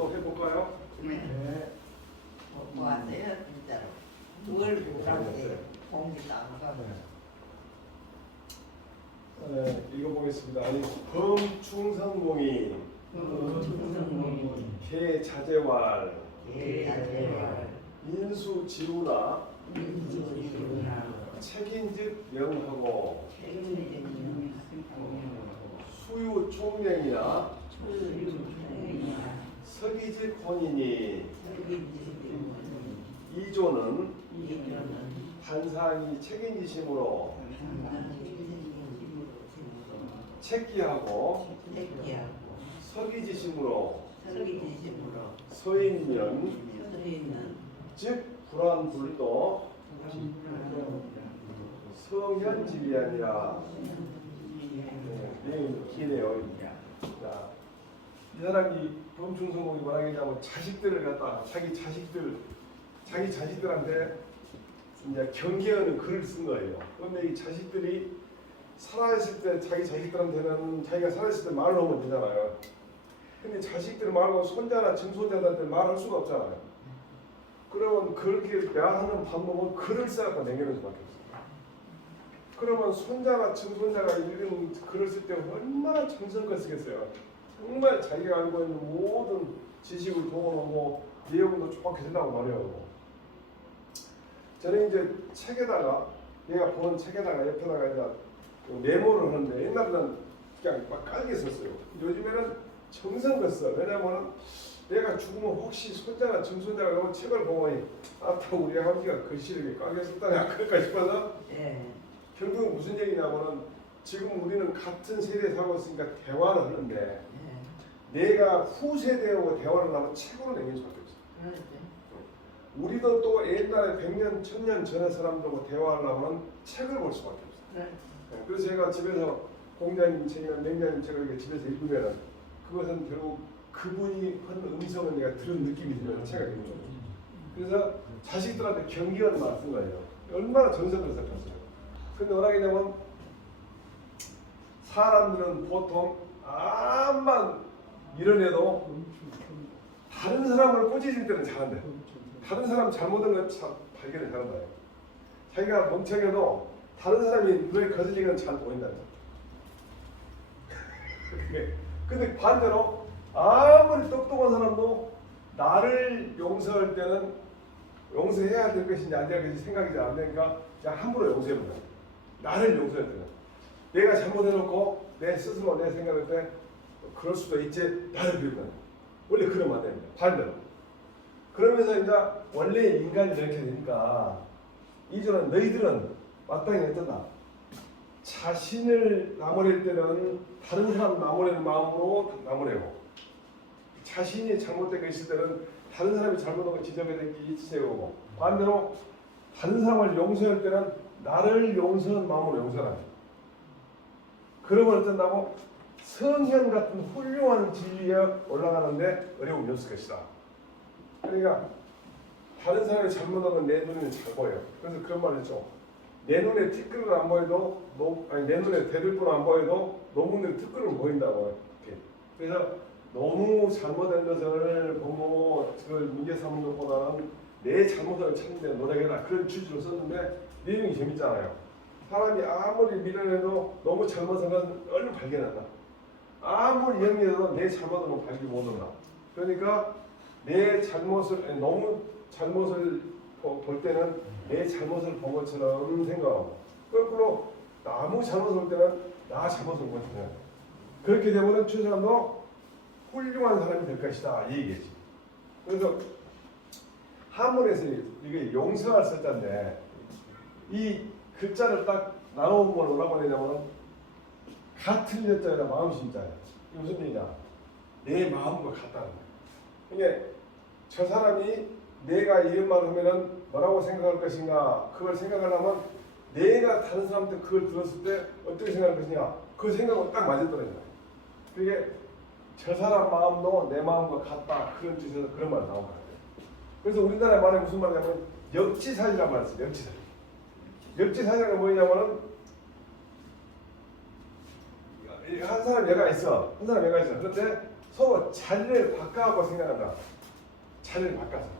또 해볼까요? 네. 뭐 하세요 진짜로? 뭘 그렇게 공기 나가고 네, 읽어보겠습니다. 아니, 범충성공이 개자재왈 인수지우나 책임즉 명하고 수유총명이나 서기직 혼인이 이조는 단상이 책임지심으로 책기하고 서기지심으로 서인면 즉 불안불도 성현지비아니라. 내용이 기네요. 자, 이 사람이 범충성공이 뭐라 했냐면 자식들을 갖다 자기 자식들한테 이제 경계하는 글을 쓴 거예요. 그런데 이 자식들이 살아있을 때 자기 자식들한테는 자기가 살아있을 때 말을 하면 되잖아요. 근데 자식들 말하고 손자나 증손자들한테 말할 수가 없잖아요. 그러면 그렇게 말하는 방법은 글을 써갖고 남기는 수밖에 없어요. 그러면 손자나 증손자가 이런 글을 쓸 때 얼마나 정성껏 쓰겠어요. 정말 자기가 알고 있는 모든 지식을 동원하고 내용도 정확히 쓴다고 말해요. 저는 이제 책에다가 내가 보는 책에다가 옆에다가 이제 메모를 하는데 옛날에는 그냥 막 깔게 썼어요. 요즘에는 정성껏 써. 왜냐면 내가 죽으면 혹시 손자나 증손자가 너무 책을 보면 아따 우리 아버지가 글씨를 깔게 썼다니 안 그럴까 싶어서 결국은 무슨 얘기냐면은 지금 우리는 같은 세대에 살고 있으니까 대화를 하는데 내가 후세대하고 대화를 하면 책으로 내길 수밖에 없어요. 우리도 또 옛날에 100년, 1000년 전의 사람들하고 대화하려면 책을 볼 수밖에 없어요. 그래서 제가 집에서 공자님 책이나 맹자님 책을 이렇게 집에서 읽으면 그것은 결국 그분이 하는 음성을 내가 들은 느낌이 들어요. 책을 읽으면. 그래서 자식들한테 경계하는 말을 쓴 거예요. 얼마나 정성을 썼겠어요. 근데 뭐라냐면 사람들은 보통 암만 밀어내도 다른 사람을 꼬집을 때는 잘한대요. 다른 사람 잘못한 건 참 발견을 잘한다. 자기가 멍청해도 다른 사람이 눈에 거슬리는 건 잘 보인다. 근데 반대로 아무리 똑똑한 사람도 나를 용서할 때는 용서해야 될 것인지 안 돼야 될 것인지 생각이 잘 안 되니까 그냥 함부로 용서해버려. 나를 용서할 때는 내가 잘못해놓고 내 스스로 내 생각할 때 그럴 수도 있지 나를 비우면 원래 그러면 안 됩니다. 반대로 그러면서 이제 원래 인간이 이렇게 되니까 이전은 너희들은 마땅히 어떤다 자신을 나무랄 때는 다른 사람 나무라는 마음으로 나무래고 자신이 잘못된 게 있을 때는 다른 사람이 잘못한 거 지적을 지적하고 반대로 다른 사람을 용서할 때는 나를 용서한 마음으로 용서하라. 그러면 어쩐다고? 성현 같은 훌륭한 진리에 올라가는데 어려움이 없을 것이다. 그러니까 다른 사람이 잘못한 건 내 눈에는 잘 보여요. 그래서 그런 말을 했죠. 내 눈에 티끌은 안 보여도 내 눈에 대들보는 안 보여도 너무 티끌은 보인다고. 이렇게. 그래서 너무 잘못된 것을 보고 그걸 문제 삼는 것보다는 내 잘못을 찾는 데 노력해라. 그런 취지로 썼는데 내용이 재밌잖아요. 사람이 아무리 밀어내도 너무 잘못한 건 얼른 발견한다. 아무리 영리해도 내 잘못은 발견 못한다. 그러니까 내 잘못을 너무 잘못을 볼 때는 내 잘못을 본 것처럼 생각하고 거꾸로 아무 잘못을 볼 때는 나 잘못을 본 것처럼 그렇게 되면 그 사람도 훌륭한 사람이 될 것이다 이 얘기지. 그래서 한문에서 이게 용서할 글자인데 이 글자를 딱 나눠본 걸 뭐라고 하냐면 같은 여자라 마음 심자예요. 이게 무슨 얘기냐? 내 마음과 같다는 거예요. 이게 저 사람이 내가 이런 말을 하면은 뭐라고 생각할 것인가 그걸 생각하려면 내가 다른 사람한테 그걸 들었을 때 어떻게 생각할 것이냐 그 생각은 딱 맞아떨어져요. 그게 저 사람 마음도 내 마음과 같다 그런 뜻에서 그런 말이 나온 거예요. 그래서 우리나라 말에 무슨 말이냐면 역지사지란 말을 써요. 역지사지. 역지사지가 뭐냐면은 한 사람 얘가 있어. 그런데 서로 자리를 바꿔갖고 생각한다. 자리를 바꿔서.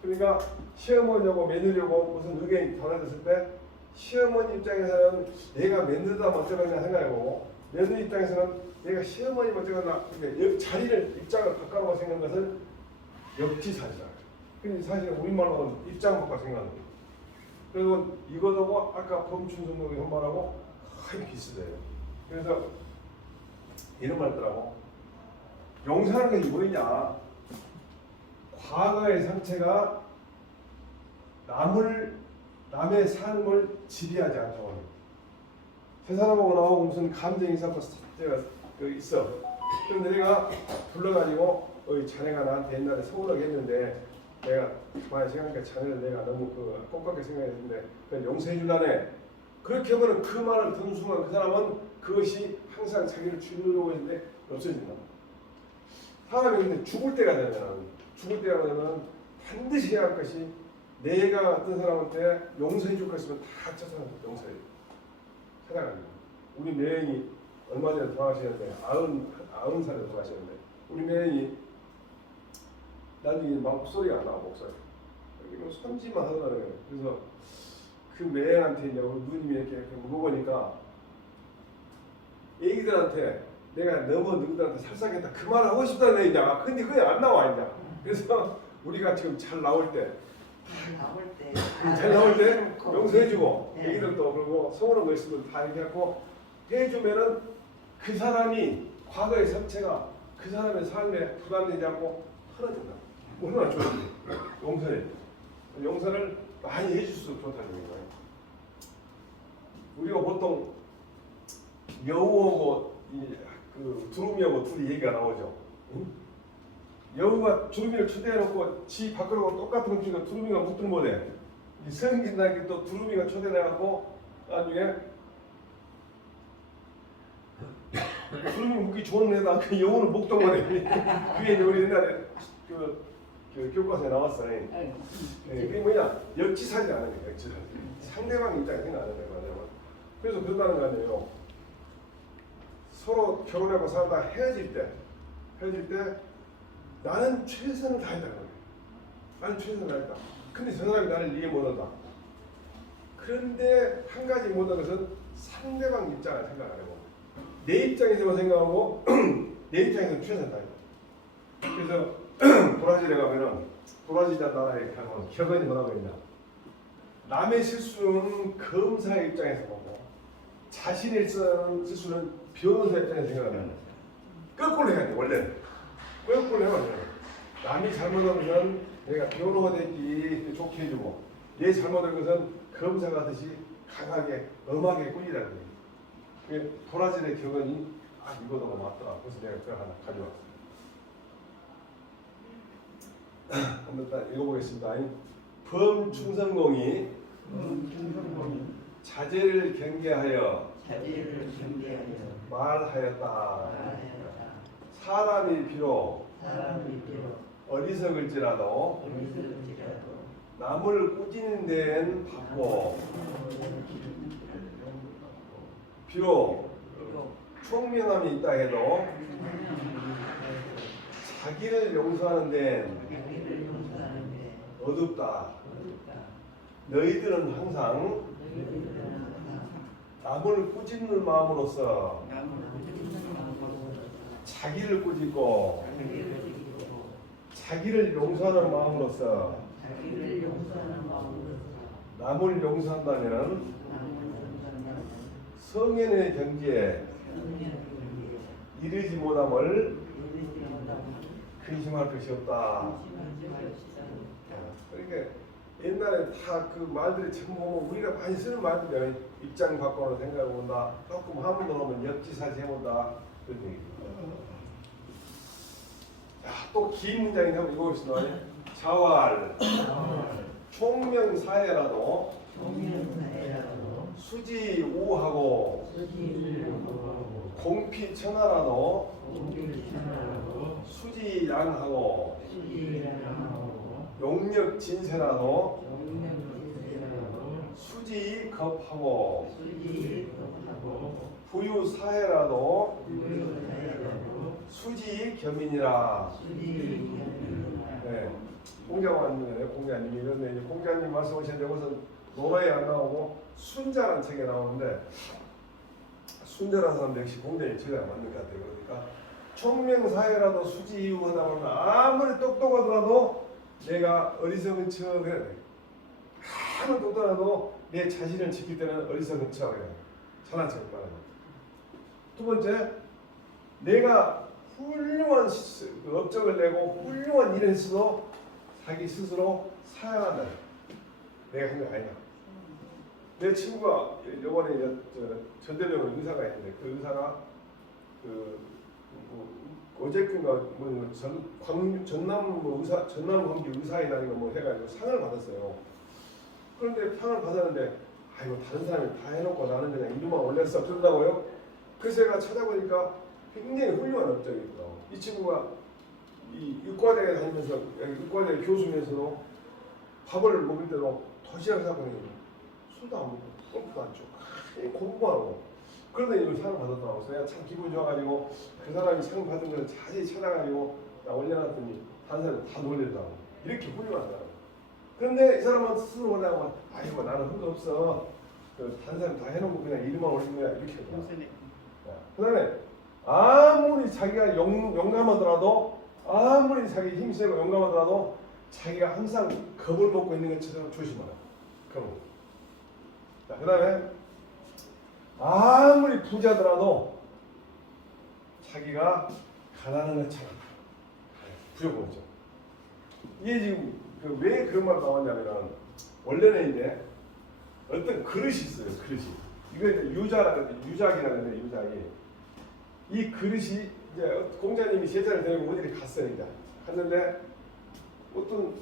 그러니까 시어머니하고 며느리하고 무슨 의견이 달라졌을 때 시어머니 입장에서는 내가 며느리다 어쩌겠냐 생각해보고 며느리 입장에서는 내가 시어머니 어쩌겠나 자리를 입장을 바꿔놓고 생각하는 것을 역지사지다. 근데 사실 우리말로는 입장 바꿔 생각하는 거예요. 그리고 이거하고 아까 범춘성동의 현말하고 거의 비슷해요. 그래서 이런 말 있더라고. 용서하는 것이 뭐냐? 과거의 상처가 남의 삶을 지배하지 않도록. 세 사람하고 나하고 무슨 감정이 있어서 있어. 그런데 내가 불러가지고 자네가 나한테 옛날에 서운하게 했는데 내가 많이 생각하니까 자네를 내가 너무 꼴깍하게 생각했는데 그걸 용서해 줄라네. 그렇게 하면 그 말을 듣는 순간 그 사람은 그것이 항상 자기를 죽이려고 했는데 없어진다. 사람이 근데 죽을 때가 되면 반드시 해야 할 것이 내가 어떤 사람한테 용서해 줄 것이면 다 찾아서 용서해. 찾아갑니다. 우리 매형이 얼마 전에 돌아가시는데 90살에 돌아가시는데 우리 매형이 나중에 목소리가 안 나와. 목소리. 손짓만 하더라고요. 그래서 그 매형한테 이제 우리 누님이 이렇게 물어보니까 애기들한테 내가 너무 누구들한테 살상했다 그 말을 하고 싶다는 얘기야. 근데 그게 안 나와 이제. 그래서 우리가 지금 잘 나올 때 용서해주고 애기들도 그러고 서운한 거 있으면 다 얘기하고 해주면은 그 사람이 과거의 상처가 그 사람의 삶에 부담되지 않고 흐려진다. 얼마나 좋은지. 용서를 많이 해줄수록 좋다는 거예요. 우리가 보통 여우하고 두루미하고 둘이 얘기가 나오죠. 응? 여우가 두루미를 초대해놓고 지 밖으로 똑같은 음식을 두루미가 묵든 못해. 이 성긴다는 게 또 두루미가 초대해갖고 나중에 두루미 묵기 좋은 애다. 그 여우는 묵던 거네. 그게 이제 우리 옛날에 그 교과서에 나왔어요. 그게 뭐냐? 역지사지 않은 거예요. 역지사지. 상대방 입장에 생각하는 거예요. 그래서 그런다는 거 아니에요. 서로 결혼하고 살다 헤어질 때 나는 최선을 다했다는 거예요. 나는 최선을 다했다. 근데 저 사람이 나를 이해 못한다. 그런데 한 가지 못한 것은 상대방 입장을 생각 안 해보고 내 입장에서만 생각하고 내 입장에서는 최선을 다했다. 그래서 브라질에 가면은 브라질이라는 나라에 가면 격언이 뭐라고 했냐. 남의 실수는 검사의 입장에서 보고 자신의 실수는 변호사 입장에서 생각하는 거꾸로 해야 돼. 원래는 거꾸로 해야 돼. 남이 잘못하면 내가 변호가 됐기 좋게 해주고 내 잘못한 것은 검사가 하듯이 강하게 엄하게 꾸리라는 거예요. 브라질의 격언이 이거도 맞더라. 그래서 내가 그걸 하나 가져왔어. 한번 딱 읽어보겠습니다. 범충성공이 자제를 경계하여 말하였다. 사람이 비록 어리석을지라도 남을 꾸짖는 데엔 바보. 비록 총명함이 있다 해도 자기를 용서하는 데엔 어둡다. 너희들은 항상 남을 꾸짖는 마음으로써 자기를 꾸짖고 자기를 용서하는 마음으로써 남을 용서한다면 성현의 경지에 이르지 못함을 근심할 것이 없다. 그러니까 옛날에 다 그 말들이 참 보면 우리가 많이 쓰는 말들이야. 입장 바꿔서 생각해본다. 조금 한 번 더 하면 역지사지 해본다. 그런 얘기입니다. 또 긴 문장이 한번 읽어봅시다. 자활 총명사회라도 수지우하고 공피천하라도 수지양하고 용력진세라도 수지겁하고 수지겁하고 부유사회라도 부유사회라도 수지겸이니라. 수지겸이니라. 네. 공자님이네, 공자님이. 그런데 이제 공자님 말씀하시는데 우선 노라에 안 나오고 순자라는 책에 나오는데, 순자라는 사람 역시 공자님 제가 맞는 것 같아요. 그러니까 총명사회라도 수지이유하다 보면 아무리 똑똑하더라도 내가 어리석은 척을 해야 돼. 아무리 똑똑하더라도 내 자신을 지킬 때는 어리석은 척을 해야 돼. 잘난 척을 말하는 거야. 두 번째, 내가 훌륭한 그 업적을 내고 훌륭한 일을 했어도 자기 스스로 사양한다. 내가 한 게 아니다. 내 친구가 요번에 이제 전대병원 의사가 있는데, 그 의사가 어제인가 전남 의사, 전남 광주 의사회라는 거 해가지고 상을 받았어요. 그런데 상을 받았는데 아이고 다른 사람이 다 해놓고 나는 그냥 이름만 올렸어 그런다고요? 그래서 제가 찾아보니까 굉장히 훌륭한 업적이 있더라고. 이 친구가 이 의과대에 다니면서 의과대 교수면서도 밥을 먹을 때도 도시락 사고 술도 안 먹고 껌도 안 줘. 공부하고. 그러다 이걸 상을 받았더라고. 그래서 내가 참 기분이 좋아가지고 그 사람이 상 받은 걸 자세히 찾아가지고 나 올려놨더니 다른 사람이 다 놀리더라고. 이렇게 훌륭한 사람. 그런데 이 사람은 스스로 올라가면 아이고 나는 흠도 없어. 다른 사람 다 해놓고 그냥 이름만 올린 거야. 이렇게 하더라고. 그 다음에 아무리 자기가 용감하더라도 아무리 자기 힘이 세고 용감하더라도 자기가 항상 겁을 먹고 있는 것처럼 조심하라. 자, 그 다음에 아무리 부자더라도 자기가 가난한 것처럼 부여먹죠. 이게 지금 왜 그런 말 나왔냐면 원래는 이제 어떤 그릇이 있어요. 그릇이. 이거 이제 유작이라는데 유작이. 이 그릇이 이제 공자님이 제자를 데리고 어디를 갔어요. 이제 갔는데 어떤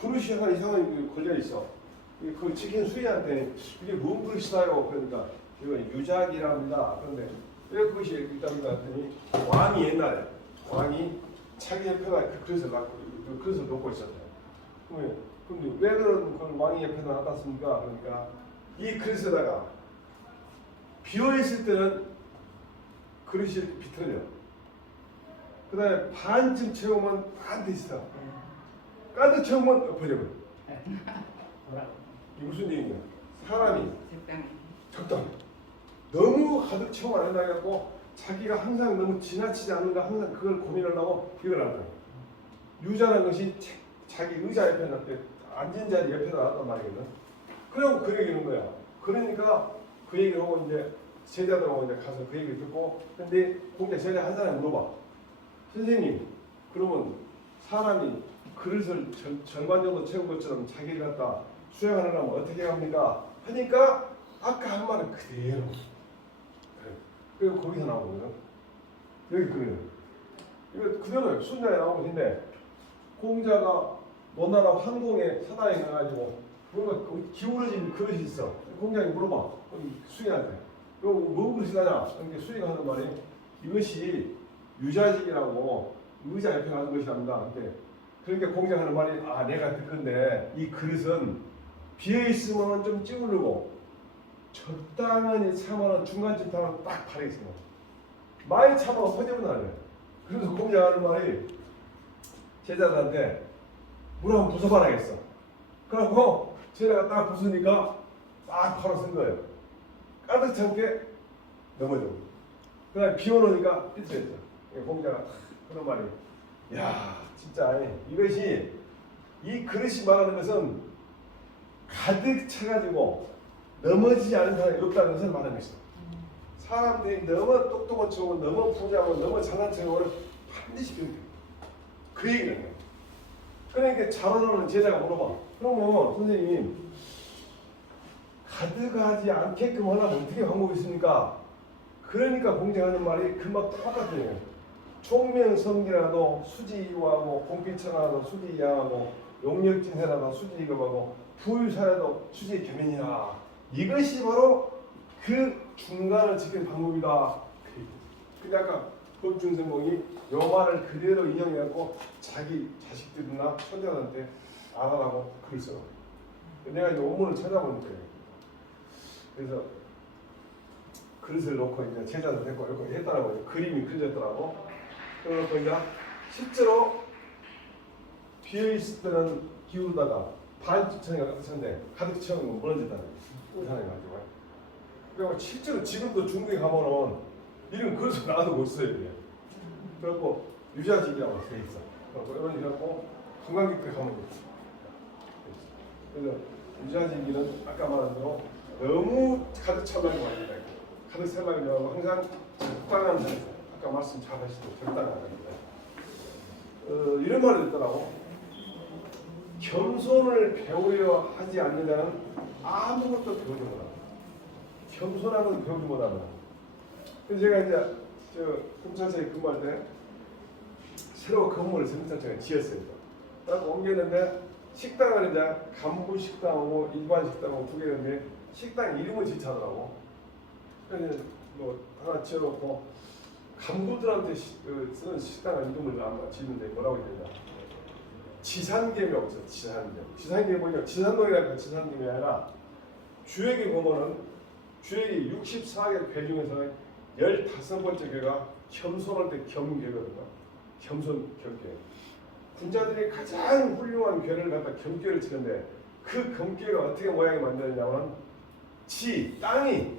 그릇이 하나 이상한 걸려 있어. 그 지킨 수의한테 이게 뭔 그릇이다요? 그러니까 이건 유작이랍니다. 그런데 왜 그것이 있답니다 했더니 왕이 옛날에 왕이 자기 옆에가 그 그릇을 놓고 있었대요. 근데 왜 그런 걸 왕이 옆에다 놔뒀습니까? 그러니까 이 그릇에다가 비어 있을 때는 그릇이 비틀려. 그 다음에 반쯤 채우면 반대 있어. 가득 채우면 엎어져버려. 이게 무슨 얘기냐? 사람이 적당히 너무 가득 채우면 안 된다고 자기가 항상 너무 지나치지 않는가 항상 그걸 고민하려고 이걸 안 해. 유자라는 것이 자기 의자 옆에 앉은 자리 옆에다 놨단 말이거든. 그리고 그 얘기를 하는 거야. 그러니까 그 얘기를 하고 이제 제자들하고 이제 가서 그 얘기를 듣고 근데 공자 제자 한 사람이 물어봐. 선생님, 그러면 사람이 그릇을 절반 정도 채운 것처럼 자기를 갖다 수행하려면 어떻게 합니까? 하니까 아까 한 말은 그대로. 그래. 그리고 거기서 나오거든. 여기 그래요. 이거 그대로요. 순자에 나온 것인데 공자가 먼 나라 황공에 사다에 가가지고 뭔가 기울어진 그릇이 있어. 공자님 물어봐. 수인한테. 이거 뭔 그릇이냐? 그러니까 수인가 하는 말이 이것이 유자직이라고 의자 옆에 가는 것이랍니다. 그러니까 공자가 하는 말이 아 내가 듣건데 이 그릇은 비어 있으면 좀 찌우르고 적당히 참아는 중간쯤 타면 딱 발에 있어. 많이 참아면 퍼지면 안 돼. 그래서 공자가 하는 말이 제자들한테 물 한번 부숴봐라겠어. 그래갖고 제자가 딱 부수니까 딱 바로 쓴 거예요. 가득 참게 넘어져. 그 다음에 비 오니까 삐뚤어져. 공자가 그런 말이 야 진짜 이것이 이 그릇이 말하는 것은 가득 차가지고 넘어지지 않은 사람이 없다는 것을 말하는 것이다. 사람들이 너무 똑똑한 척하고 너무 부자고 너무 잘난 척하고 반드시 그 얘기를 해요. 그러니까 잘 오는 제자가 물어봐. 그러면 선생님 가득하지 않게끔 하려면 어떻게 방법이 있습니까? 그러니까 공자하는 말이 그 막 똑같아요. 총명성기라도 수지이하고 공필천하도 수지이하고 용력진세라도 수지이하고 부유사라도 수지겸이니라. 이것이 바로 그 중간을 지키는 방법이다. 근데 아까 법중선봉이 요 말을 그대로 인용해갖고 자기 자식들이나 손자들한테 알아라고 글을 써요. 내가 이제 원문을 찾아보니까 그래서 그릇을 놓고 이제 제자도 됐고 이렇게 했더라고요. 그림이 그려졌더라고. 그래서 이제 실제로 비어 있을 때는 기울다가 반쯤처럼 가득 찼는데 가득 채우면 무너진다는 거예요. 가지고. 그리고 실제로 지금도 중국에 가면은 이런 그릇을 놔두고 있어요. 이게. 그래갖고 유자직이라고 돼 있어. 이런 이라고 관광객들 가면 있어. 그래서 유자직이는 아까 말한 대로 너무 가득 차면 안 된다. 가득 차면 항상 적당한 상태. 아까 말씀 잘 하시던 적당한 상태. 이런 말이 있더라고. 겸손을 배우려 하지 않는 자는 아무것도 배우지 못한다. 겸손한 건 배우지 못한다. 그래서 제가 이제 검찰청에 근무할 때 새로 건물을 검찰청에 지었어요. 딱 옮겼는데 식당을 이제 간부 식당하고 일반 식당하고 두 개인데 식당 이름을 지차더라고. 그래서 뭐 하나 지어놓고 간부들한테 쓰는 식당 이름을 아마 지는데 뭐라고 해야 되냐? 지산겸이라고 있어. 지산겸. 지산겸이 뭐냐? 지산동이라니까 지산겸이 아니라 주역이 보면은 주역이 64개 괴 중에서 15번째 괴가 겸손할 때 겸괴거든요. 겸손 겸괴. 군자들이 가장 훌륭한 괴를 갖다 겸괴를 치는데 그 겸괴가 어떻게 모양이 만들어지냐면 지, 땅이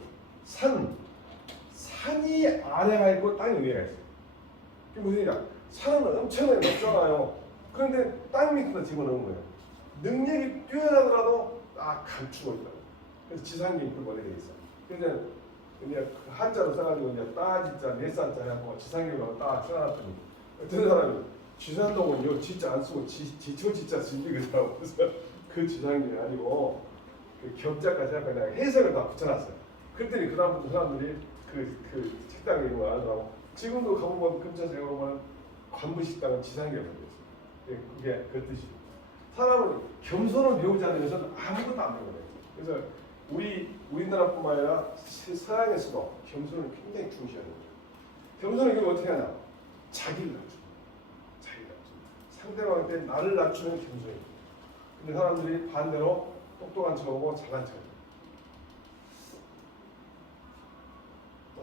산이 아래가 있고 땅이 위에가 있어요. 그게 무슨 일이야? 산은 엄청나게 높잖아요. 그런데 땅 밑에다 집어넣은 거예요. 능력이 뛰어나더라도 딱 감추고 있다. 그래서 지상경이 그 모델이 있어. 그래서 이제 한자로 써가지고 이제 따지자 네산자 해갖고 지상경으로 딱 써놨더니 어떤 사람이 지산동은 요 지자 안 쓰고 지초 지자 쓰기더라고. 그래서 그 지상경이 아니고 그 겹자까지 해갖고 그냥 해석을 다 붙여놨어요. 그랬더니 그 다음부터 사람들이 그 식당에 있는 거 알더라고. 지금도 가보면 근처에 가보면 관부식당은 지상경이 됐어요. 그게 그 뜻이죠. 사람은 겸손을 배우지 않는 것은 아무것도 안 되는 거예요. 그래서 우리나라뿐만 아니라 서양에서도 겸손을 굉장히 중시하는 거죠. 겸손은 이걸 어떻게 하냐? 자기를 낮추는 상대방한테 나를 낮추는 겸손이에요. 근데 사람들이 반대로 똑똑한 척하고 잘난 척.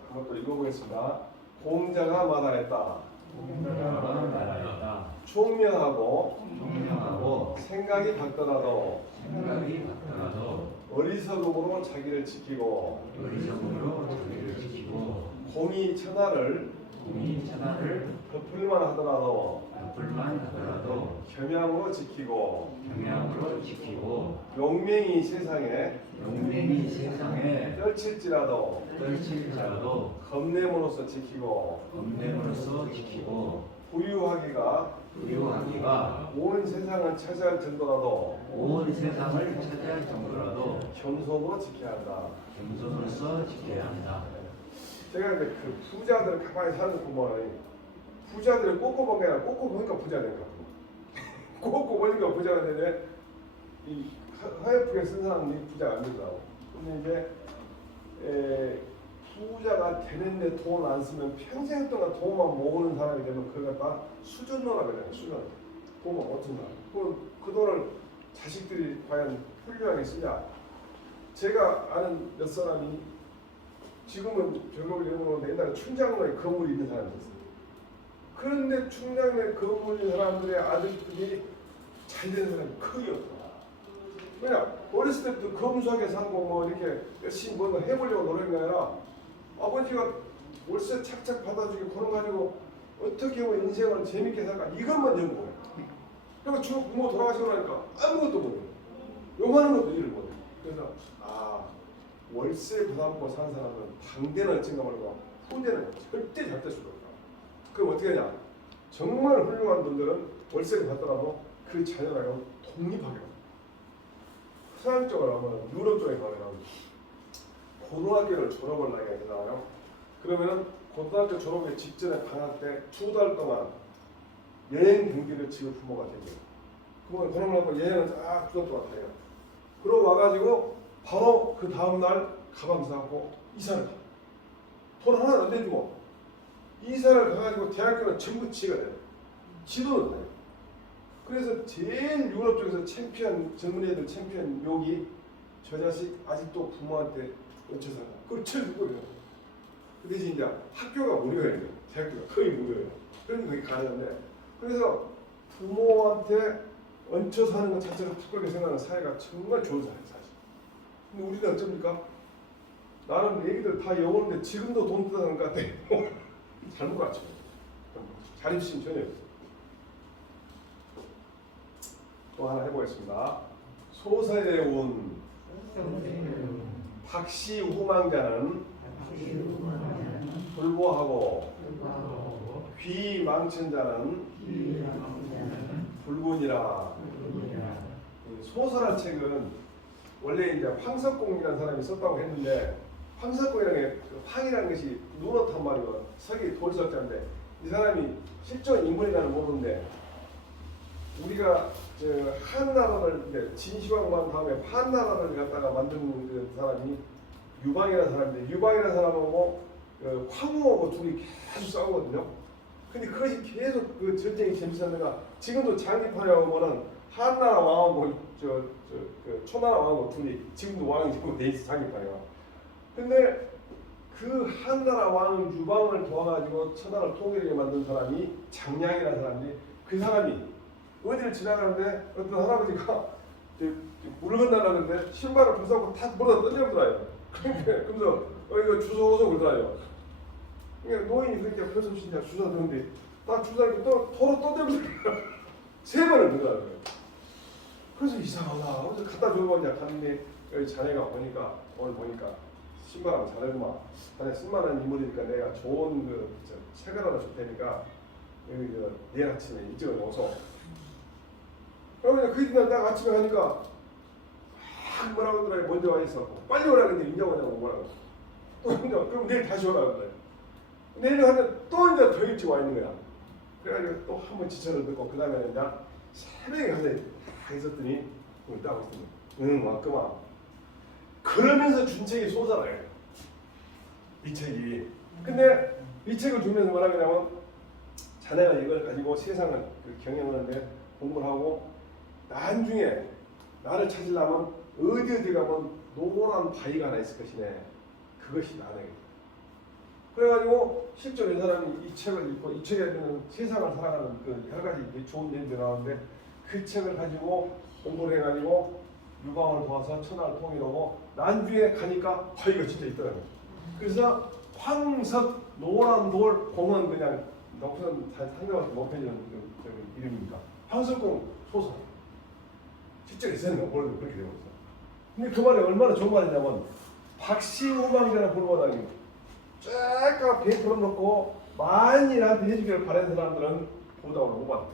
한번 또 읽어보겠습니다. 공자가 말하였다. 총명하고 생각이 같더라도 어리석음으로 자기를 지키고 공의 천하를 덮을만 하더라도 겸양으로 지키고 용맹이 세상에 떨칠지라도 겁냄으로써 지키고 부유하기가 온 세상을 차지할 정도라도 겸손으로 지켜야 한다. 제가 이제 그 부자들 가만히 사는 보면 부자들을 꽂고 본 게 아니라 꽂고 보니까 부자 된 것 같아요. 꽂고 보니까 부자가 되네. 이 화해프게 쓴 사람이 부자가 안 되더라고. 근데 이제 부자가 되는데 돈을 안 쓰면 평생 동안 돈만 모으는 사람이 되면 그걸 갖다 수전노라고 해요. 수전. 돈을 못 쓴다. 그 돈을 자식들이 과연 훌륭하게 쓰냐. 제가 아는 몇 사람이 지금은 별로 이름으로 옛날에 춘장로에 건물이 있는 사람이 있어요. 그런데 춘장로에 건물이 있는 사람들의 아들들이 잘 되는 사람이 거의 없어요. 왜냐? 어렸을 때부터 검소하게 살고 뭐 이렇게 열심히 뭔가 해보려고 노력한 게 아니라 아버지가 월세 착착 받아주기 그런 가지고 어떻게 하면 인생을 재밌게 살까 이것만 연구해요. 그러니까 중국 부모 돌아가시고 나니까 아무것도 못해요. 요만한 것도 일을 못해요. 그래서 월세 부담고 사는 사람은 당대는 어쩐가 모르고 후대는 절대 잘 될 수가 없다. 그럼 어떻게 하냐? 정말 훌륭한 분들은 월세를 받더라도 그 자녀랑 독립하게 합니다. 서양 쪽으로 가면 유럽 쪽에 가면 고등학교를 졸업을 나이가 되잖아요. 그러면은 고등학교 졸업의 직전에 방학 때 2달 동안 여행 경비를 지을 부모가 되죠. 그러면 그런 걸 갖고 여행을 딱 2달 동안 해요. 그러고 와가지고 바로 그 다음날 가방 사고 이사를 가요. 돈 하나 안 내주고 이사를 가가지고 대학교는 전부 지가 돼요. 지도는 돼요. 그래서 제일 유럽 쪽에서 챔피언 젊은이들 챔피언 묘기 저 자식 아직도 부모한테 얹혀 살아. 그걸 쳐주고요. 그 대신 이제 학교가 무료예요. 대학교가 거의 무료예요. 그러니까 그게 가능한데 그래서 부모한테 얹혀 사는 것 자체를 부끄럽게 생각하는 사회가 정말 좋은 사회예요 사실. 근데 우리는 어쩝니까? 나는 애기들 다 영어인데 지금도 돈 뜯어가는 것 같아. 잘못 갔죠. 자립심 전혀 없어요. 또 하나 해보겠습니다. 소설에 온 박씨 후망자는 불보하고 귀 망친 자는 불군이라. 소설한 책은 원래 이제 황석공이라는 사람이 썼다고 했는데 황석공이라는 게 황이라는 것이 누렇단 말이고 석이 돌석자인데 이 사람이 실존 인물이라는 모르는데 우리가 한나라를 이제 진시황만 다음에 한나라를 갖다가 만든 그 사람이 유방이라는 사람인데 유방이라는 사람하고 황후하고 둘이 계속 싸우거든요. 근데 그것이 계속 그 전쟁이 재밌었는가 지금도 장기판에 보면은 한나라 왕하고 그 초나라 왕하고 둘이 지금도 왕이 지금 돼 있어 장기판에가. 근데 그 한나라 왕 유방을 도와가지고 천하를 통일하게 만든 사람이 장량이라는 사람인데 그 사람이 어디를 지나가는데 어떤 할아버지가 물 건너가는데 신발을 벗어고 다 물어다 던져보더라요. 그러면서 이거 주워서 그러더라요. 그러니까 노인이 그렇게 별수 없이 그냥 주워 드는데 딱 주워서 또 도로 던져보더라요. 세 번을 그러더라고요. 그래서 이상하다. 어제 갖다 주고 이제 갔는데 여기 자네가 보니까 오늘 보니까 신발하고 잘해구만. 자네 쓸만한 인물이니까 내가 좋은 그 책을 하나 줄 테니까 여기 내일 아침에 일찍 오서. 그러면 그 이튿날 딱 아침에 가니까 막 뭐라고 하더라고요. 먼저 와 있었고 빨리 오라 근데 인제 오냐고 뭐라고. 또 이제 그럼 내일 다시 오라 그러더라고요. 내일 하면 또 이제 더 일찍 와 있는 거야. 그래가지고 또 한 번 지천을 듣고 그 다음에 이제 새벽에 가서 다 있었더니 있다고 있습니다. 응 왔구만. 그러면서 준 책이 소설이에요. 이 책이. 근데 이 책을 주면서 뭐라 그러냐면 자네가 이걸 가지고 세상을 경영하는데 공부를 하고 나중에 나를 찾으려면 어디 가면 노란 바위가 하나 있을 것이네. 그것이 나네. 그래가지고 실제로 이 사람이 이 책을 읽고 이 책에 있는 세상을 살아가는 그 여러 가지 좋은 일들이 나오는데 그 책을 가지고 공부를 해가지고 유방을 도와서 천하를 통일하고 나중에 가니까 바위가 진짜 있더라고요. 그래서 황석 노란 돌 공은 그냥 녹슨 상대방한테 못 펴지는 그 이름입니까? 황석공 소설. 실제로 있었는가 모르겠는데 그렇게 되고 있어요. 근데 그 말이 얼마나 좋은 말이냐면 박씨 후망자는 불보다니 쫙 배에 풀어놓고 만일한테 해주기를 바라는 사람들은 보답을 못 받대.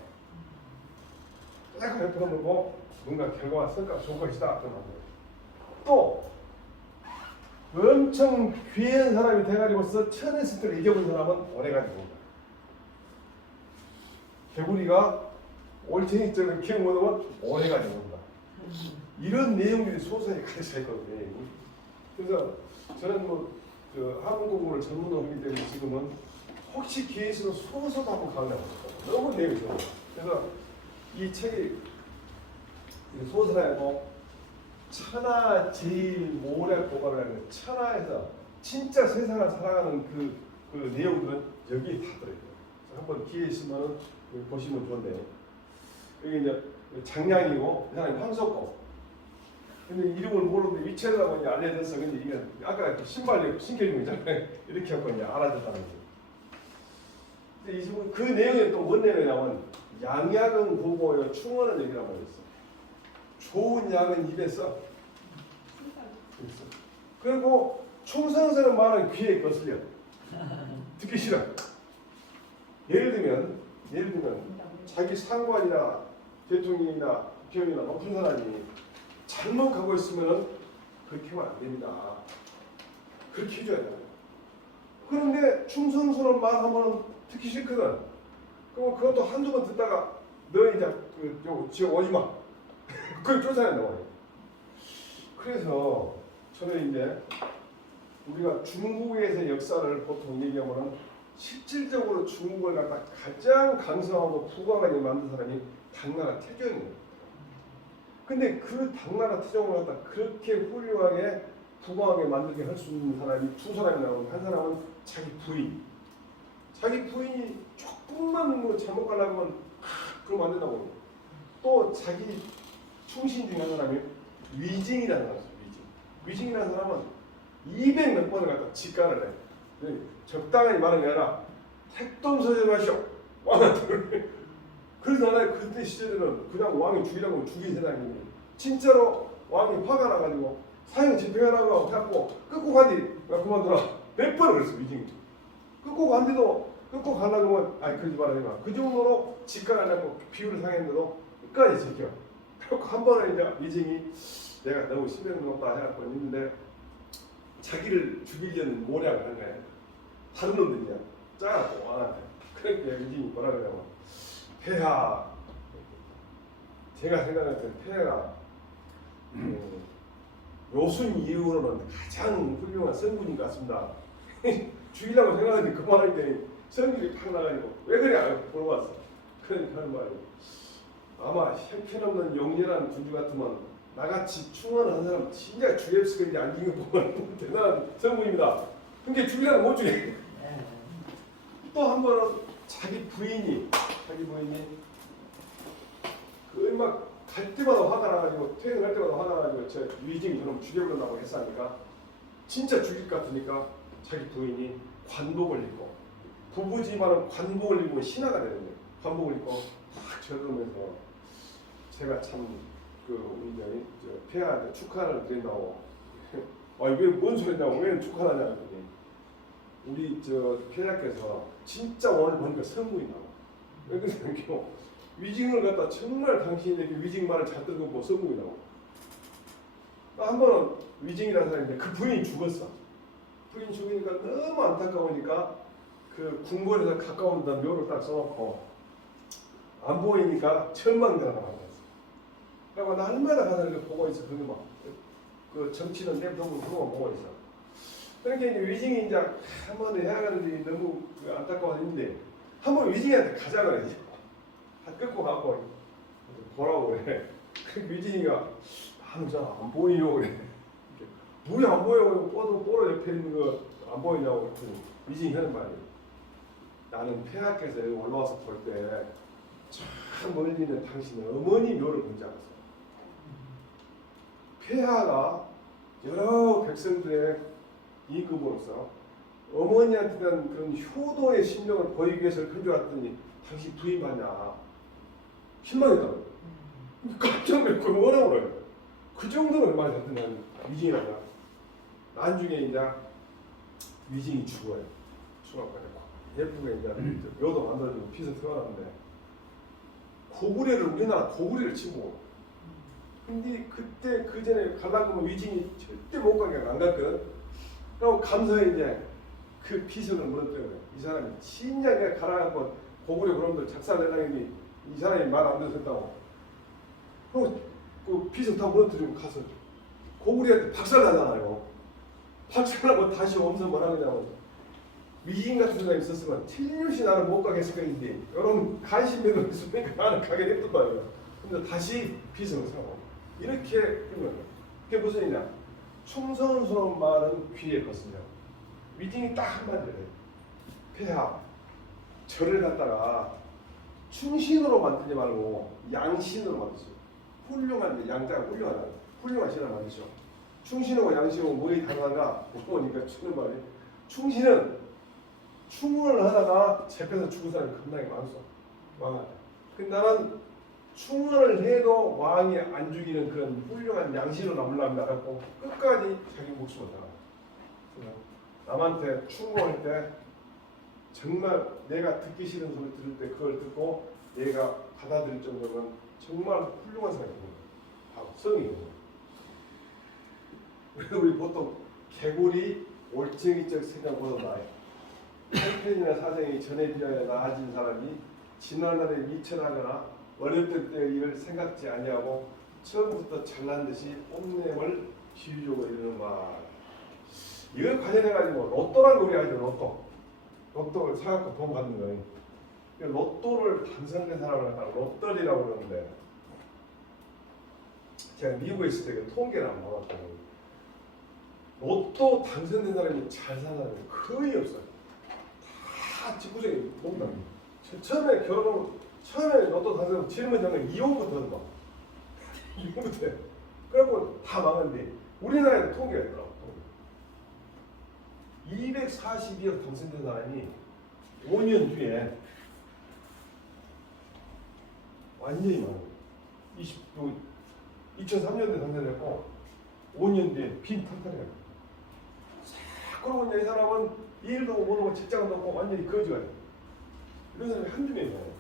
쫙 배에 풀어놓고 뭔가 결과가 성과가 좋은 것이다. 그런 말이에요. 또 엄청 귀한 사람이 돼가지고서 천의 스트를 이겨본 사람은 오래가지고 온다. 개구리가 올챙이처럼 기억 못하면 오래가지고 온다. 이런 내용들이 소설에 가득 있거든요. 그래서 저는 그 한국 공부를 전문으로 하기 때문에 지금은 혹시 기회 있으면 소설도 한번 강의하고 싶어요. 너무 내용이 좋아요. 그래서 이 책이 소설하고 천하 제일 모략 보관이라는 천하에서 진짜 세상을 살아가는 그 내용들은 여기에 다 들어있어요. 한번 기회 있으면 보시면 좋은데요. 여기 이제 장량이고 이 사람이 황석고. 근데 이름을 모르는데 위치하다고 이제 알려졌어. 근데 이게 아까 신발에 신겨진 거 있잖아요. 이렇게 하고 이제 알아졌다는 거죠. 근데 이 그 내용에 또 뭔 내용이냐면 양약은 고고요 충원을 얘기라고 했어. 좋은 약은 입에서 있어. 그리고 충성스러운 말은 귀에 거슬려. 듣기 싫어. 예를 들면 자기 상관이나 대통령이나 국회의원이나 높은 사람이 잘못 가고 있으면 그렇게 하면 안 됩니다. 그렇게 해줘야 돼요. 그런데 충성스러운 말 하면 듣기 싫거든. 그럼 그것도 한두 번 듣다가 너 이제 지금 오지 마. 그걸 쫓아낸다고 해요. 그래서 저는 이제 우리가 중국에서 역사를 보통 얘기하면 실질적으로 중국을 갖다 가장 강성하고 부강하게 만든 사람이 당나라 태종이에요. 근데 그 당나라 태종을 갖다 그렇게 훌륭하게 부강하게 만들게 할 수 있는 사람이 두 사람이 나오는데, 한 사람은 자기 부인. 자기 부인이 조금만 뭐 잘못 가려고 하면 그럼 안 된다고. 또 자기 충신 중에 한 사람이 위징이라는 사람이 있어요. 위징이라는 사람은 200 몇 번을 갖다 직가를 해. 적당히 말은 아니라 택동서제하시오 왕한테. 그래서 나는 그때 시절에는 그냥 왕이 죽이라고 죽인 세상이니 진짜로 왕이 화가 나가지고 사형 집행하라고 해갖고 끊고 가지 그만둬라 몇 번을 그랬어. 위징이 끊고 간데도 끊고 가려고 하면 아니 그러지 말아야 그 정도로 직가를 하려고 비율을 상했는데도 끝까지 지켜. 그렇고 한 번은 이제 위징이 내가 너무 신경 높다 해갖고 있는데 자기를 죽이려는 모략을 한 거야. 다른 놈들이야 짜고 왕한테. 그러니까 위징이 뭐라 그러냐면, 폐하, 제가 생각할 때 폐하가 요순 이후로는 가장 훌륭한 성군인 것 같습니다. 죽이려고 생각하는데 그만하니까 성질이 팍 나가지고 왜 그래? 보러 왔어. 그러니까 하는 말이 아마 형편없는 용렬한 군주 같으면 나같이 충원한 사람 진짜 주입스럽게 안기는 거 보면 대단한 성군입니다. 근데 죽이려면 못 죽여. 또 한 번은 자기 부인이 막 갈 때마다 화가 나가지고 퇴근할 때마다 화가 나가지고 저 위징이 저놈 죽여버린다고 했으니까 진짜 죽일 것 같으니까 자기 부인이 관복을 입고 부부지만은 관복을 입고 신하가 되는 거예요. 관복을 입고 탁 저러면서 제가 참 우리 폐하한테 축하를 드린다고 왜 뭔 소리냐고 왜 축하하냐 했더니 우리 폐하께서 진짜 오늘 보니까 성공이라고. 그래서 위징을 갖다 정말 당신이 이렇게 위징 말을 잘 듣고 뭐 성공이라고. 한 번은 위징이라는 사람인데 그 부인이 죽었어. 부인 죽으니까 너무 안타까우니까 그 궁궐에서 가까운 데 묘를 딱 써놓고 안 보이니까 천만대나 나왔어. 그리고 날마다 가서 이렇게 보고 있어. 그게 막그 정치는 내부적으로 그거만 보고 있어. 그러니까 이제 위징이 이제 한 번 해야하는데 너무 안타까워졌는데 한 번 위징이한테 가자 그래. 다 끊고 가고 보라고 그래. 그 위징이가 항상 안 보이려고 그래. 물이 안 보여. 뽀로 옆에 있는 거 안 보이냐고 그랬더니 위징이 하는 말이 나는 폐하께서 여기 올라와서 볼 때 저 멀리 있는 당신의 어머니 묘를 본지 알았어. 폐하가 여러 백성들의 임금으로서 어머니한테 대한 그런 효도의 심령을 보이기 위해서 한 줄 알았더니 당신 부인 맞냐 실망이다. 깜짝 놀고 뭐라고 그래. 그 정도는 얼마나 됐든 위징이라냐. 나중에 이제 위징이 죽어요. 죽어가지고 예쁘게 이제 묘도 만들어주고 피서 태어났는데 고구려를 우리나라 고구려를 치고 근데 그때 그 전에 가려고 하면 위징이 절대 못 가게 안 갔거든. 그리고 감사에 이제 그 비석을 물었대요. 이 사람이 진작에 가라고 고구려 그놈들 작살내려니 이 사람이 말 안 들었다고. 그리고 그 비석 다 물어뜨리고 가서 고구려한테 박살나잖아요. 박살나고 다시 오면서 뭐라 그러냐고 위징 같은 사람이 있었으면 틀림없이 나를 못 가게 했을 건데 이런 관심이 있으니까 나는 가게 냅뒀다 이거. 근데 다시 비석을 사고 이렇게 끝나요. 그게 무슨 일이냐? 충성스러운 말은 귀에 걷으며 위징이 딱 한마디를 해요. 폐하 절을 갖다가 충신으로 만들지 말고 양신으로 만드세요. 훌륭한 양자가 훌륭한 신을 만드시오. 충신하고 양신하고 뭐에 다른가 보니까 죽는 말이 충신은 충원을 하다가 잡혀서 죽은 사람이 겁나게 많았어. 왕한테. 근데 나는 충원을 해도 왕이 안 죽이는 그런 훌륭한 양신을 남으려고 나갔고 끝까지 자기 목숨을 다해. 남한테 충고할 때 정말 내가 듣기 싫은 소리 들을 때 그걸 듣고 내가 받아들일 정도면 정말 훌륭한 사람이고 바로 성이고. 우리 보통 개구리 올챙이적 생각보다 나아요. 형편이나 사정이 전에 비하여 나아진 사람이 지난날에 미천하거나 어렸을 때 일을 생각지 아니하고 처음부터 잘난 듯이 뽐냄을 비유적으로 이르는 말. 이걸 관련해가지고 로또라는 거 우리 알죠. 로또를 사갖고 돈 받는 거예요. 로또를 당선된 사람을 갖다가 롯더리라고 그러는데 제가 미국에 있을 때 그 통계를 한번 봐봤더니 로또 당선된 사람이 잘 사는 사람이 거의 없어요. 다 직구적인 농담. 처음에 결혼하고 처음에 로또 당선되면 질문 장면 이혼부터 한다. 이혼부터 해. 그래갖고 다 망한데 우리나라에 통계가 있더라고. 242억 당선된 사람이 5년 뒤에 완전히 많아요. 2003년도에 당선됐고 5년 뒤에 빈탄탄해요. 그러고 이제 이 사람은 일도 못하고 직장도 없고 완전히 거지가 돼요. 이런 사람이 한두 명이잖아요.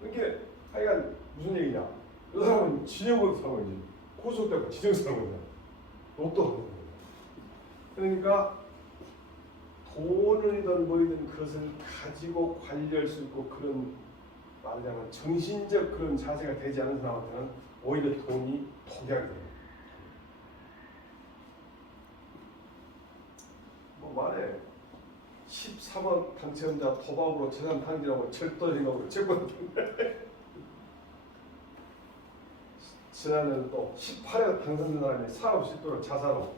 그러니까 하여간 무슨 얘기냐? 이 사람은 진영으로 살고 있지. 고속되고 진영 살고 있냐? 로또 하는 거예요. 그러니까 돈이든 뭐이든 그것을 가지고 관리할 수 있고 그런 말하자면 정신적 그런 자세가 되지 않은 사람한테는 오히려 돈이 독약이 돼요. 뭐 말해 13억 당첨자 도박으로 재산 탕진하고 절도 행각으로 채권했는데 지난해는 또 18억 당선된 사람이 사업 실도로 자살로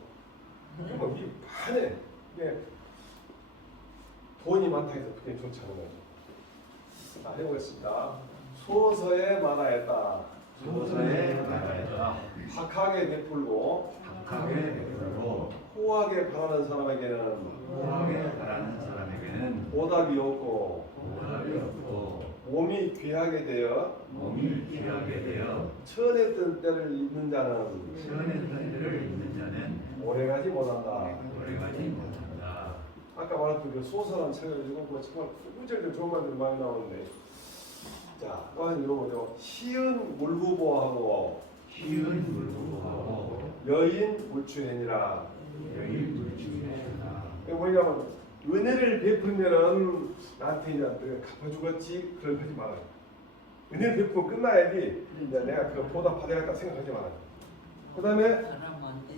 뭐 이게 많네. 이게 돈이 많다 해서 그게 좋지 않은 거죠. 자, 해보겠습니다. 소서에 만하였다. 소서에 만하였다. 박하게 베풀고 박하게 베풀고 호하게 바라는 사람에게는 호하게 바라는 사람에게는 보답이 없고 보답이 없고 몸이 귀하게 되어 몸이 귀하게 되어 천했던 때를 잊는 자는 시원했던 일을 잊는 자는 오래가지 못한다. 오래가지 못한다. 아까 말했던 그 소설한 책을 읽어보고 정말 구절들 좋은 말들이 많이 나오는데 자, 한번 읽어보죠. 시은 물후보하고 희은 물구하고 여인 물추해니라. 여인 물주해라. 이게 뭐냐면 은혜를 베풀면은 나한테 이제 갚아주겠지 그런 하지 말아요. 은혜를 베풀고 끝나야지 이제 내가 그 보답 받아야겠다 생각하지 말아요. 그 다음에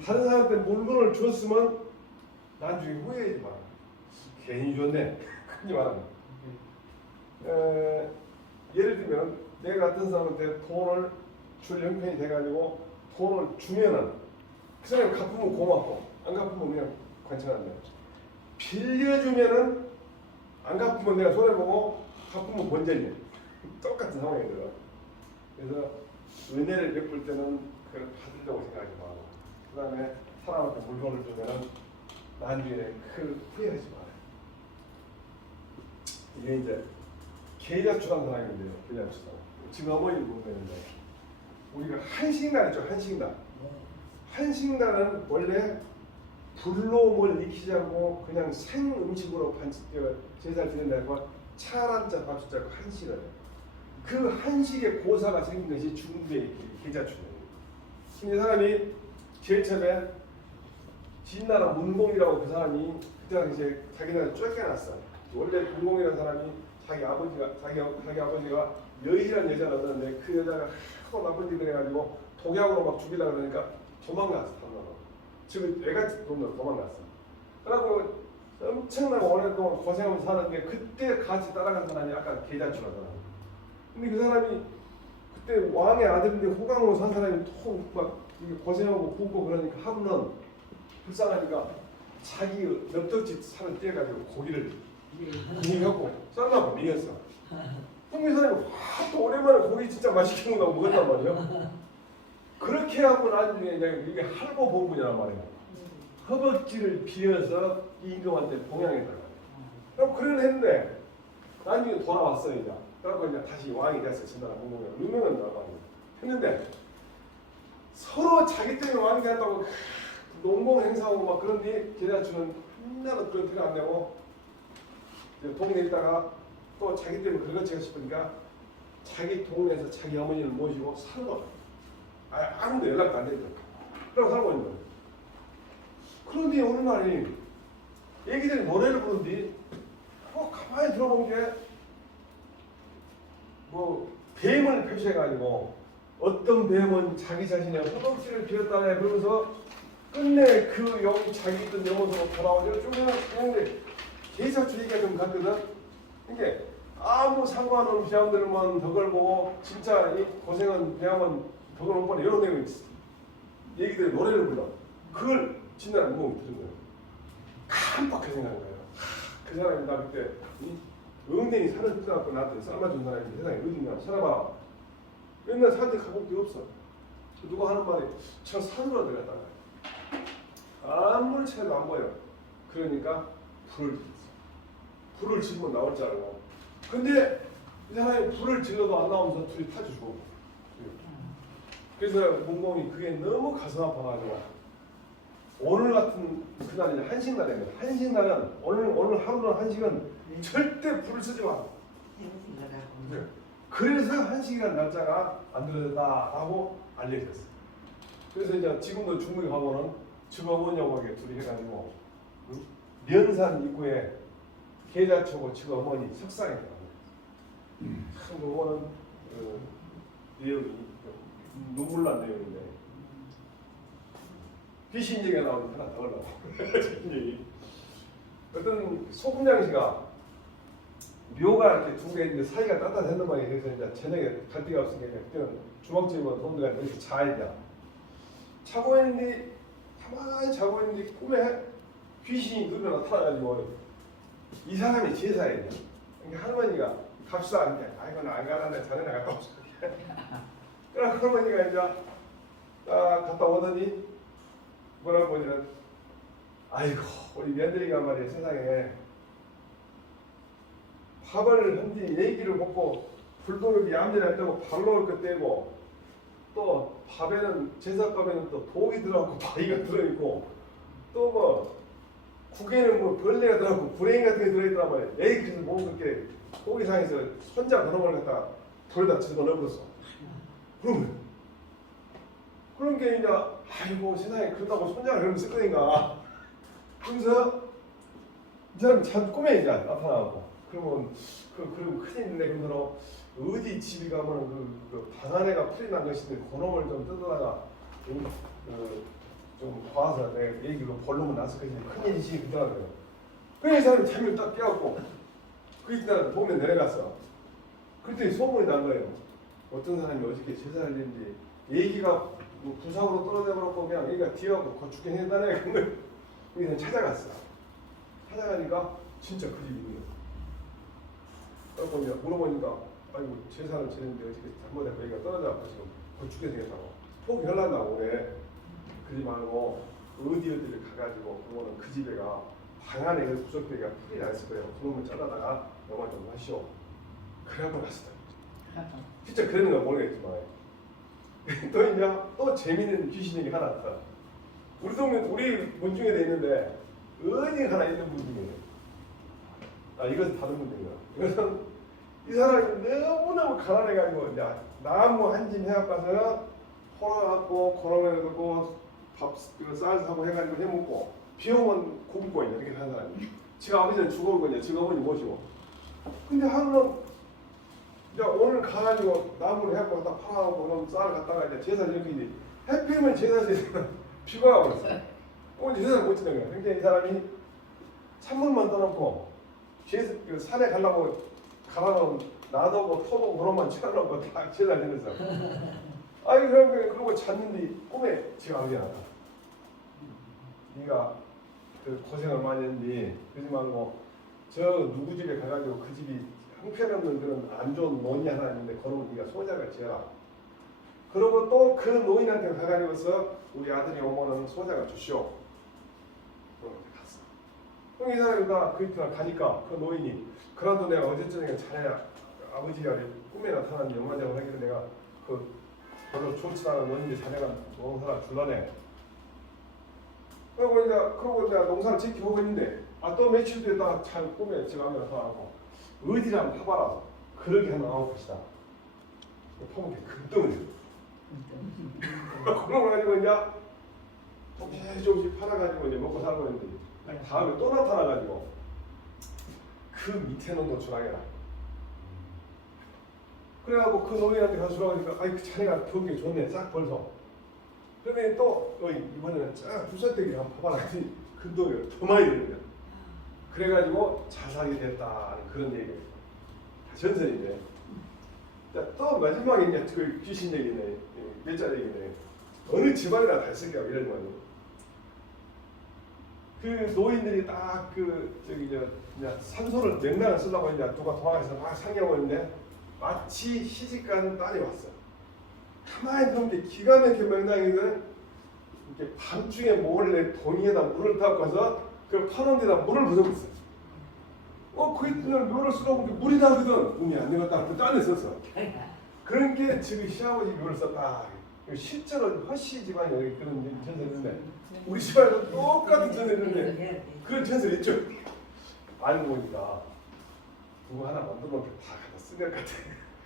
다른 사람한테 물건을 주었으면 나중에 후회하지 말아요. 괜히 줬네. 하지 말아요. 예를 들면 내가 같은 사람한테 돈을 줄 형편이 돼가지고 돈을 주면은 그 사람이 갚으면 고맙고 안 갚으면 그냥 괜찮은데 빌려주면은 안 갚으면 내가 손해보고 갚으면 번전이야. 똑같은 상황이 들어. 그래서 은혜를 베풀 때는 그걸 받으려고 생각하지 말고 그 다음에 사람한테 물건을 주면은 나중에 그 후회하지 말아요. 이게 이제 계좌추당 사람인데요. 계좌추당. 지금 어머니를 보면 되는데 우리가 한식날 있죠. 한식날. 한식날은 원래 불로 뭘 익히지 않고 그냥 생 음식으로 제사를 드린다고 차란자 밥숫자고 한식을 그 한식의 고사가 생긴 것이 중국의 계좌추당이에요. 이 사람이 제일 처음에 진나라 문공이라고 그 사람이 그때 당시에 자기 나라 쫓겨났어. 원래 문공이라는 사람이 자기 아버지가 여희라는 여자를 얻었는데 그 여자가 하도 나쁜 짓을 해가지고 독약으로 막 죽이려고 그러니까 도망갔어. 지금 애같이 돈으로 도망갔어. 그래갖고 엄청나게 오랫동안 고생하면서 사는데 그때 같이 따라간 사람이 아까 계좌추라잖아. 근데 그 사람이 그때 왕의 아들인데 호강으로 산 사람이 막 고생하고 굶고 그러니까 하루는 불쌍하니까 자기 넙떡지 살을 떼가지고 고기를 미갖고 썰라고 미겼어. 그럼 이 사람이 또 오랜만에 고기 진짜 맛있게 먹는다고 먹었단 말이야. 그렇게 하고 나중에 이게 할보 봉분이란 말이야. 허벅지를 비어서 임금한테 봉양했단 말이야. 그럼 그런 했는데 나중에 돌아왔어 이제. 그래서 이제 다시 왕이 됐어. 진나라 문공이가 유명한 왕이 했는데 서로 자기 때문에 왕이 됐다고 농공 행사하고 막 그런 뒤 계좌주는 한나라 그런 티를 안 내고 동네에 있다가 또 자기 때문에 긁어치고 싶으니까 자기 동네에서 자기 어머니를 모시고 살러 아무도 연락도 안 되니까 그러고 살고 있는 거예요. 그런데 어느 날이 애기들이 노래를 부르는데 가만히 들어본 게 뭐 뱀을 표시해가지고 어떤 뱀은 자기 자신의 허벅지를 비웠다네 그러면서 끝내 그 여기 자기 있던 영혼으로 돌아오죠. 좀 했는데 계좌주 얘기가 좀 같거든. 이게 아무 상관없는 비하면들만 덕을 보고 진짜 이 고생은 비하면 덕을 못 보네 이런 내용 얘기들이 노래를 불러. 그걸 진단을 무거운 들은 거예요. 깜빡하게 생각한 거예요. 그 사람이 나 그때 응대이 살을 뜯어갖고 나한테 삶아준 사람이 세상에 어딨냐 찾아봐. 맨날 산에 가볼 게 없어. 누가 하는 말이 저 산으로 들어갔다 아무리 찾아도 안 보여. 그러니까 불을 지르면 나올 줄 알고. 근데 이 사람이 불을 질러도 안 나오면서 둘이 타주 죽어. 그래서 문공이 그게 너무 가슴 아파가지고 오늘 같은 그날이 한식날입니다. 한식날은 오늘 하루는 한식은 절대 불을 쓰지 마. 네. 그래서 한식이라는 날짜가 만들어졌다 하고 알려졌어요. 그래서 이제 지금도 중국에 가보면 증어머니하고 둘이 해가지고 면산 입구에 계좌초고 증어머니 석상에 들어갑니다. 참 그거는 내용이 눈물 난 내용인데 귀신 얘기가 나오면 하나 더 올라와. 어떤 소금장씨가 묘가 이렇게 두 개 있는데 사이가 따뜻했는 모양이 그래서 이제 저녁에 갈 데가 없으니까 그때는 주먹집에 돈들가 여기서 자야 돼. 자고 있는데 가만히 자고 있는데 꿈에 귀신이 눈에 나타나가지고 이 사람이 제사예요. 그러니까 할머니가 갑시다. 아이고 나 안 가는데 자네 갔다 오자. 그러고 할머니가 이제 갔다 오더니 뭐라고 하냐면 아이고 우리 며느리가 말이야 세상에 밥을 한 뒤 얘기를 먹고 불도력이 얌전히 했다고 발로 그 떼고 또 밥에는 제사밥에는 또 독이 들어가고 바위가 들어있고 또 뭐 국에는 뭐 벌레가 들어가고 불행 같은 게 들어있더란 말이야. 에이 그래서 뭐 그렇게 고기상에서 손자 그놈을 갖다가 돌에다 집어넣어버렸어. 그런 게 이제 아이고 세상에 그러다고 손자가 그러면 쓸 거니까. 그래서 이 사람이 참 꿈에 이제 나타나고 그러면 그리고 큰일이네. 그러면 어디 집에 가면 방 안에가 풀이 난 것인데 그놈을 좀 뜯어다가 좀 봐서 내가 얘기로 볼륨을 놨을 것인데 큰일이지 그러더라고요. 그래서 이 사람이 잠을 딱 깨갖고 그 이따 보면 내려갔어. 그랬더니 소문이 난 거예요. 어떤 사람이 어저께 제사를 했는데 얘기가 뭐 부상으로 떨어져 버렸고 그냥 얘기가 뒤어갖고 죽긴 했다네. 그래서 찾아갔어. 찾아가니까 진짜 그 집이거든요. 그래서 이제 물어보니까 아이고 제사를 지냈는데 어저께 잘못해서 얘기가 떨어져갖고 지금 죽게 생겼다고. 포기하려고 그래. 그러지 말고 어디를 가가지고 그거는 그 집에가 방 안에 그 구석대가 풀이 나 있을 거예요. 그놈을 잘라다가 영화 좀 하시오. 그래갖고 갔어. 진짜 그러는 건 모르겠지만 또 이제 또 재미있는 귀신 얘기 하나 있어. 우리 동네 우리 문중에도 있는데 어디 하나 있는 문중이에요. 이것은 다른 문중이야. 이것은 이 사람이 너무너무 가난해가지고 이제 나무 한 짐 해갖고 가서 털어갖고 걸어내고 쌀 사고 해가지고 해먹고 비 오면 고기 구워 이렇게 하는 사람이. 지가 아버지는 죽어오거든요. 지가 어머니 모시고. 근데 하루는 이제 오늘 가가지고 나무를 해갖고 딱 팔아갖고 그럼 쌀 갖다가 이제 제사 지키지. 해피면 제사에서 비가 와버렸어. 오늘 제사를 못 지는 거야. 그러니까 이 사람이 찬물만 떠놓고 그 산에 가려고 가라놓은 놔두고 터보고 그런만 채워놓고 다 제사 지냈어. 아이 그러고 잤는데 꿈에 지가 아버지가 나타. 네가 그 고생을 많이 했는데 그러지 말고 저 누구 집에 가가지고 그 집이 형편없는 그런 안 좋은 노인이 하나 있는데 그러면 네가 소작을 지어라. 그러고 또 그 노인한테 가가지고서 우리 아들이 오면은 소작을 주시오. 그러고 갔어. 그럼 이 사람이 그 이튿날 가니까 그 노인이 그래도 내가 어제 저녁에 자네 아버지가 꿈에 나타난 영화장을 하기로 내가 그 별로 좋지 않은 노인인데 자네가 농사를 줄라네. 그러고 이제 농사를 지켜보고 있는데 또 며칠 뒤에 잘 꿈에 제가 한번 나타나고 어디를 한번 파봐라. 그러게 하면 아홉 것이다. 파면 게 금덩어리. 그러고 가지고 이제 조금씩 팔아가지고 이제 먹고 살고 있는데 다음에 또 나타나가지고 그 밑에 놈도 주라게라. 그래갖고 그 노인한테 가서 주라고 하니까 자네가 경기 좋네 싹 벌써. 그러면 또 이번에는 쫙 두살대기 한번 파봐라. 금덩이가 더 많이 되는 거야. 그래가지고 자살이 됐다는 그런 얘기예요. 전설이네. 자, 또 마지막에 이제 그 귀신 얘기네. 몇자 얘기네. 어느 집안이나 다 있을 거야 이런 말이. 그 노인들이 딱 그 저기 이제 산소를 명랑을 쓰려고 이제 누가 도망가서 막 상경하고 있는데 마치 시집가는 딸이 왔어. 가만히 보면 기가 막히게 명랑이거든. 이렇게 밤중에 몰래 동이에다 물을 타고서 그 파는 데다 물을 부어고 있어. 거기 묘를 쓰라고 물이 나거든. 운이 안 되겠다. 그 짠에 썼어. 그런 게 지금 시아버지 묘를 썼다. 실제로 허씨 집안이 여기 그런 전설인데 우리 집안에도 똑같은 전설인데 그런 전설 있죠. 알고 보니까 그거 하나 만들면 다 갖다 쓸 것 같아.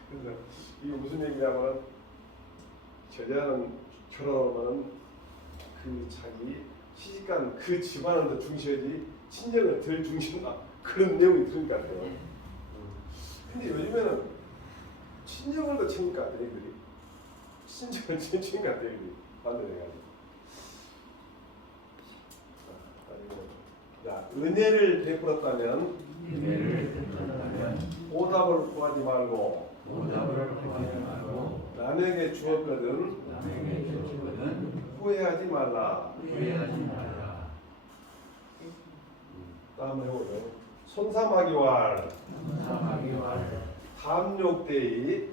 그래서 이게 무슨 얘기냐면 제자는 결혼하면은 그 자기 시집간 그 집안을 더 중시하지 친정을 덜 중시한다. 그런 내용이 들은 것 같아요. 근데 요즘에는 친정을 더 챙기니까 애들이 친정을 챙기니까 애들이 반대해가지고. 자, 은혜를 베풀었다면 보답을 구하지 말고 남에게 주었거든 후회하지 말라. 다음 해보죠. 손삼하기왈 담욕대이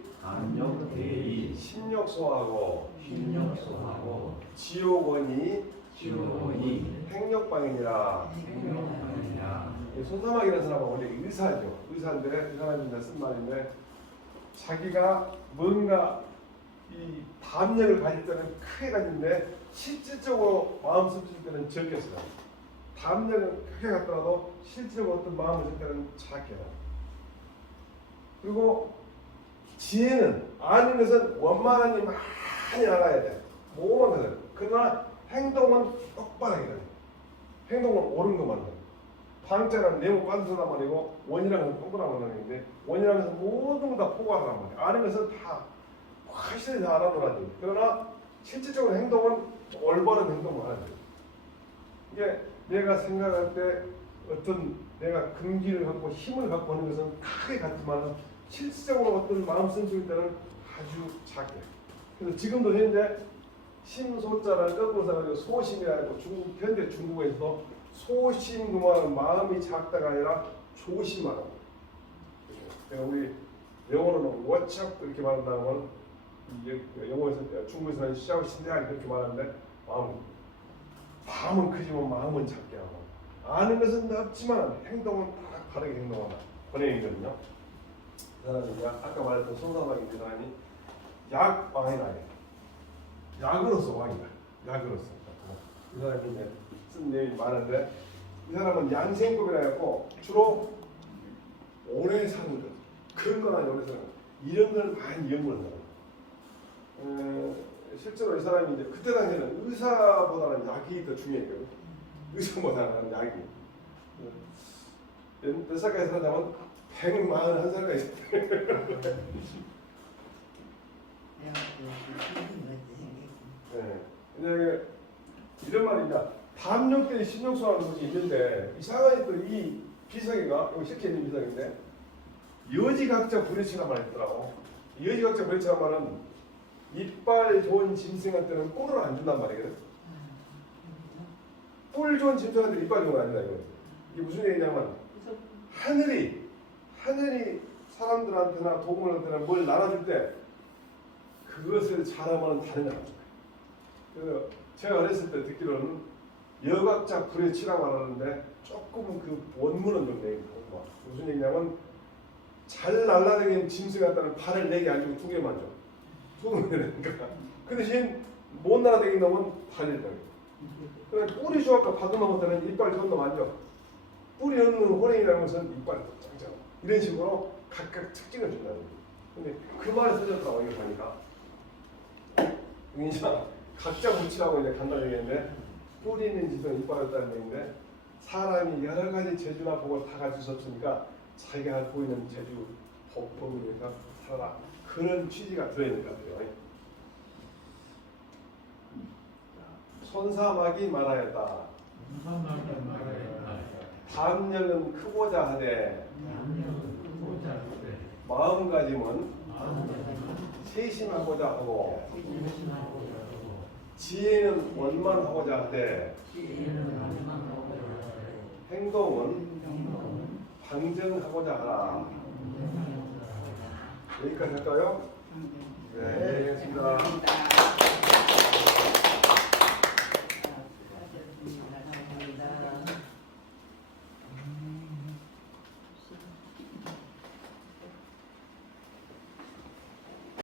심욕소하고 지옥원이 행력방이니라. 손삼학이라는 사람은 원래 의사죠. 의사인데 이 사람이 쓴 말인데 자기가 뭔가 이 담력을 가질 때는 크게 가지는데 실질적으로 마음 쓰실 때는 적게 써요. 담력은 크게 갖더라도 실질적으로 어떤 마음을 쓸 때는 작게 해요. 그리고 지혜는 아는 것은 원만하니 많이 알아야 돼. 모호한 것은. 그러나 행동은 똑바르게 돼. 행동은 옳은 것만 돼. 방자는 네모 빤스란 말이고 원이라는 것은 동그란 말인데 원이라는 것은 모든 걸 다 포괄하란 말이야. 아는 것은 다 확실히 다 알아보라지. 그러나 실질적으로 행동은 올바른 행동을 하는 거야. 이게 내가 생각할 때 어떤 내가 근기를 갖고 힘을 갖고 하는 것은 크게 같지만 실질적으로 어떤 마음 쓴 때는 아주 작게. 그래서 지금도 현재 심소자를 꺾어서 소심이라고 현대 중국에서 소심 그말은 마음이 작다가 아니라 조심하는. 그러니까 우리 영어로는 워치업 이렇게 말한다면 영어에서 중국에서는 시하고 신대하게 그렇게 말하는데 마음은 크지만 마음은 작게 하고 아는 것은 넓지만 행동은 딱 다르게 행동한다. 번외이거든요. 그 사람이 아까 말했던 손사방인 그 사람이 약왕이라 해. 약으로서 왕이다. 약으로서. 이 사람이 이제 쓴 내용이 많은데 이 사람은 양생급이라 해갖고 주로 오래 사는 것 그런 건 아니고 오래 사는 것 이런 걸 많이 연구를 해요. 실제로 이 사람이 이제 그때 당시에는 의사보다는 약이 더 중요했거든. 의사보다는 약이. 몇 살까지 살았냐면 141살까지. 네. 이런 말입니다. 담력대 신용소라는 것이 있는데 이상하게 또 이 비석이가 여기 실제 있는 비석인데 여지각자 불의치란 말이 있더라고. 여지각자 불의치란 말은 이빨 좋은 짐승한테는 꿀을 안 준단 말이거든. 꿀 좋은 짐승한테 이빨 좋은 거 아니다 이거. 이게 무슨 얘기냐면 하늘이 사람들한테나 동물한테나 뭘 나눠줄 때 그것을 잘하면 다른 거라고. 그래서 제가 어렸을 때 듣기로는 여각자 불의치라고 하는데 조금은 그 원문은 좀 내립니다. 무슨 얘기냐면 잘 날라다니는 짐승 같다는 발을 4개 안 주고 2개만 줘. 2개만 되니까. 그 대신 못 날아다니는 놈은 달릴 거예요. 그래 뿔이 좋아까 받은 놈한테는 이빨 좋은 놈 안 줘. 뿔이 없는 호랭이라는 것은 이빨이 짱짱. 이런 식으로 각각 특징을 준다는 거예요. 근데 그 말을 써졌다고 이거 보니까. 이제 각자 무치라고 이제 간단히 얘기했는데 뿔이 있는 짓은 이빨이 없다는 얘기인데 사람이 여러 가지 재주나 복을 다 가질 수 없으니까 자기가 갖고 있는 재주, 복으로 해서 살아라. 그런 취지가 들어있는 것 같아요. 손삼하기 말하였다. 담력은 크고자 하되 마음가짐은 세심하고자 하고 지혜는 원만하고자 하되 행동은 방정하고자 하라. 여기까지 할까요? 네, 알겠습니다.